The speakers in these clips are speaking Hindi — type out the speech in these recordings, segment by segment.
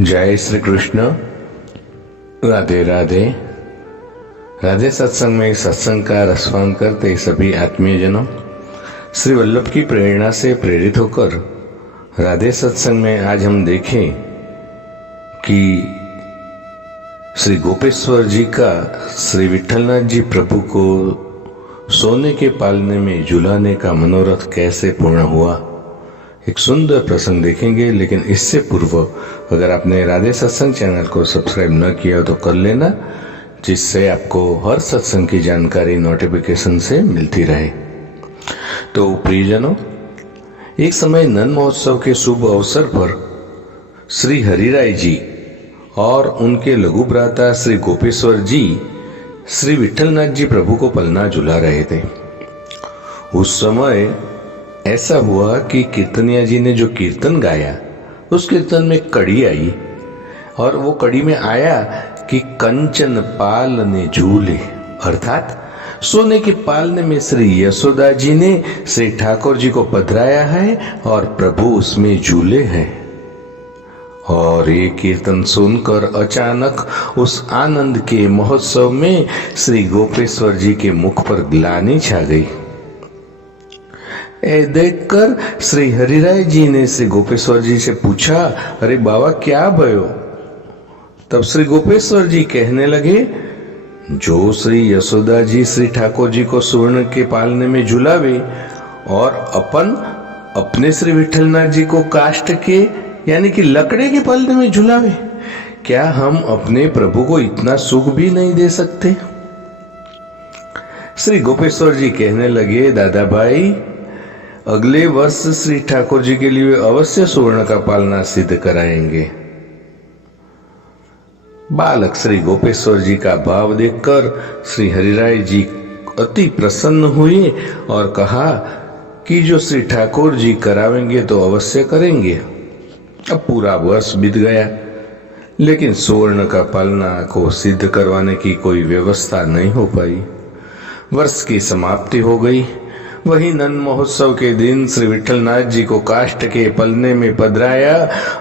जय श्री कृष्ण। राधे राधे। राधे सत्संग में सत्संग का रसपान करते सभी आत्मीय जनों, श्री वल्लभ की प्रेरणा से प्रेरित होकर राधे सत्संग में आज हम देखें कि श्री गोपेश्वर जी का श्री विठलनाथ जी प्रभु को सोने के पालने में झुलाने का मनोरथ कैसे पूर्ण हुआ। एक सुंदर प्रसंग देखेंगे, लेकिन इससे पूर्व अगर आपने राधे सत्संग चैनल को सब्सक्राइब न किया तो कर लेना, जिससे आपको हर सत्संग की जानकारी नोटिफिकेशन से मिलती रहे। तो प्रियजनों, एक समय नंद महोत्सव के शुभ अवसर पर श्री हरिराय जी और उनके लघु भ्राता श्री गोपेश्वर जी श्री विठलनाथ जी प्रभु को पलना झुला रहे थे। उस समय ऐसा हुआ कि कीर्तनिया जी ने जो कीर्तन गाया, उस कीर्तन में कड़ी आई और वो कड़ी में आया कि कंचन पालने झूले, अर्थात सोने के पालने में श्री यशोदा जी ने श्री ठाकुर जी को पधराया है और प्रभु उसमें झूले हैं। और ये कीर्तन सुनकर अचानक उस आनंद के महोत्सव में श्री गोपेश्वर जी के मुख पर ग्लानि छा गई। देखकर श्री हरिराय जी ने श्री गोपेश्वर जी से पूछा, अरे बाबा क्या भयो? तब श्री गोपेश्वर जी कहने लगे, जो श्री यशोदा जी श्री ठाकुर जी को स्वर्ण के पालने में झुलावे और अपन अपने श्री विठलनाथ जी को काष्ठ के यानी कि लकड़े के पालने में झुलावे, क्या हम अपने प्रभु को इतना सुख भी नहीं दे सकते? श्री गोपेश्वर जी कहने लगे, दादा भाई, अगले वर्ष श्री ठाकुर जी के लिए अवश्य सुवर्ण का पालना सिद्ध कराएंगे। बालक श्री गोपेश्वर जी का भाव देखकर श्री हरिराय जी अति प्रसन्न हुए और कहा कि जो श्री ठाकुर जी करावेंगे तो अवश्य करेंगे। अब पूरा वर्ष बीत गया, लेकिन सुवर्ण का पालना को सिद्ध करवाने की कोई व्यवस्था नहीं हो पाई। वर्ष की समाप्ति हो गई। वही नंद महोत्सव के दिन श्री विठलनाथ जी को काष्ठ के पलने में पधराया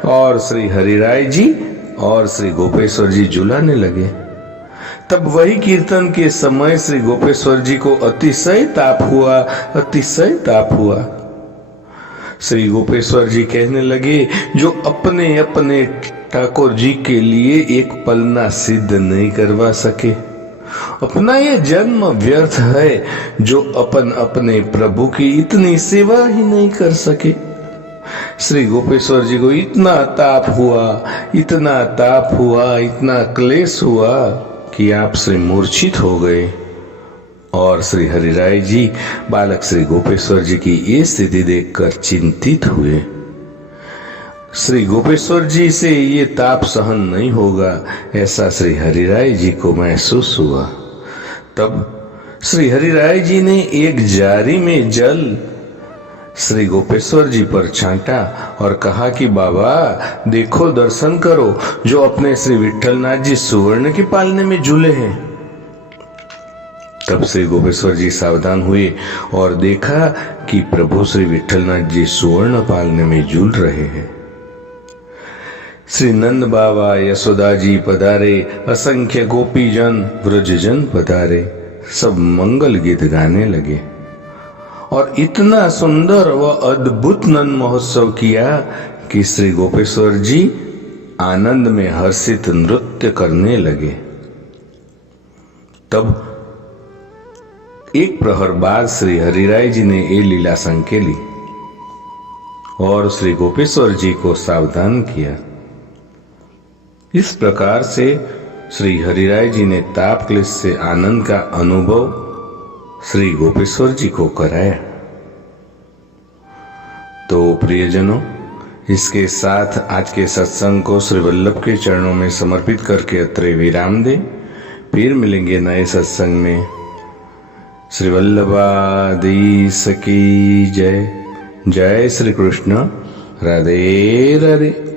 और श्री हरिराय जी और श्री गोपेश्वर जी झुलाने लगे। तब वही कीर्तन के समय श्री गोपेश्वर जी को अतिशय ताप हुआ, अतिशय ताप हुआ। श्री गोपेश्वर जी कहने लगे, जो अपने अपने ठाकुर जी के लिए एक पलना सिद्ध नहीं करवा सके, अपना ये जन्म व्यर्थ है, जो अपन अपने प्रभु की इतनी सेवा ही नहीं कर सके। श्री गोपेश्वर जी को इतना ताप हुआ, इतना ताप हुआ, इतना क्लेश हुआ कि आप श्री मूर्छित हो गए। और श्री हरिराय जी बालक श्री गोपेश्वर जी की ये स्थिति देखकर चिंतित हुए। श्री गोपेश्वर जी से ये ताप सहन नहीं होगा, ऐसा श्री हरिराय जी को महसूस हुआ। तब श्री हरिराय जी ने एक जारी में जल श्री गोपेश्वर जी पर छांटा और कहा कि बाबा देखो, दर्शन करो, जो अपने श्री विठलनाथ जी सुवर्ण के पालने में झूले हैं। तब श्री गोपेश्वर जी सावधान हुए और देखा कि प्रभु श्री विठलनाथ जी सुवर्ण पालने में झूल रहे हैं। श्री नंद बाबा यशोदा जी पधारे, असंख्य गोपी जन व्रज जन पधारे, सब मंगल गीत गाने लगे और इतना सुंदर व अद्भुत नंद महोत्सव किया कि श्री गोपेश्वर जी आनंद में हर्षित नृत्य करने लगे। तब एक प्रहर बाद श्री हरिराय जी ने ये लीला संकेली और श्री गोपेश्वर जी को सावधान किया। इस प्रकार से श्री हरिराय जी ने ताप क्लेश से आनंद का अनुभव श्री गोपेश्वर जी को कराया। तो प्रियजनों, इसके साथ आज के सत्संग को श्री वल्लभ के चरणों में समर्पित करके अत्रे विराम दे। फिर मिलेंगे नए सत्संग में। श्री वल्लभाधीश की जय। जय श्री कृष्ण। राधे राधे।